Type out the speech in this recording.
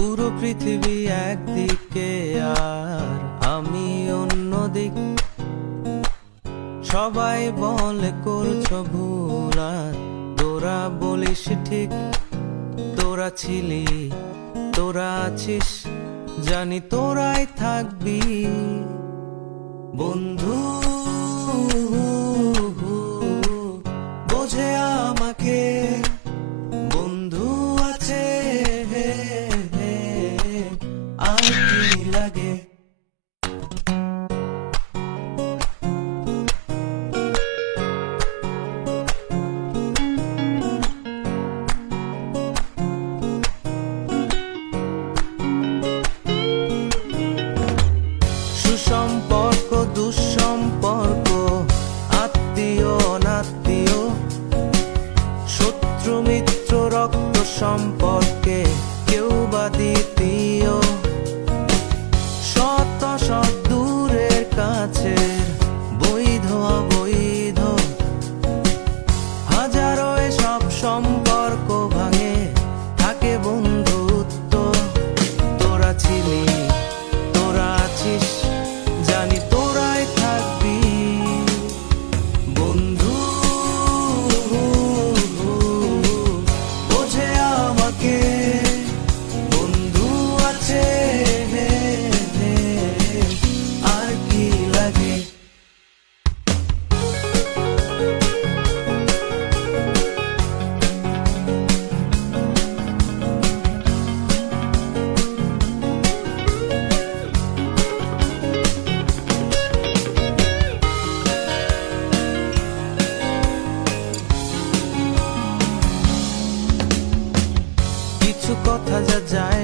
পুরো পৃথিবী একদিকে আর আমি অন্যদিক। সবাই বলে করছো ভুল আর তোরা বলিস ঠিক। তোরা ছিলি, তোরা আছিস, জানি তোরাই থাকবি বন্ধু। বোঝে আমাকে বন্ধু আছে, আর কি লাগে। সুসম্পর্ক দুঃসম্পর্ক, আত্মীয় অনাত্মীয়, শত্রু মিত্র রক্ত সম্পর্কে কেউ বা দ্বিতীয়। শত শত দূরের কাছের, বৈধ অবৈধ, হাজারো এসব সম্পর্ক ভাঙে, থাকে বন্ধুত্ব। তোরা ছিলি, তোরা আছিস, জানি তোরাই থাকবি বন্ধু। বোঝে আমাকে বন্ধু আছে, আর কি লাগে। কিছু কথা যা যায়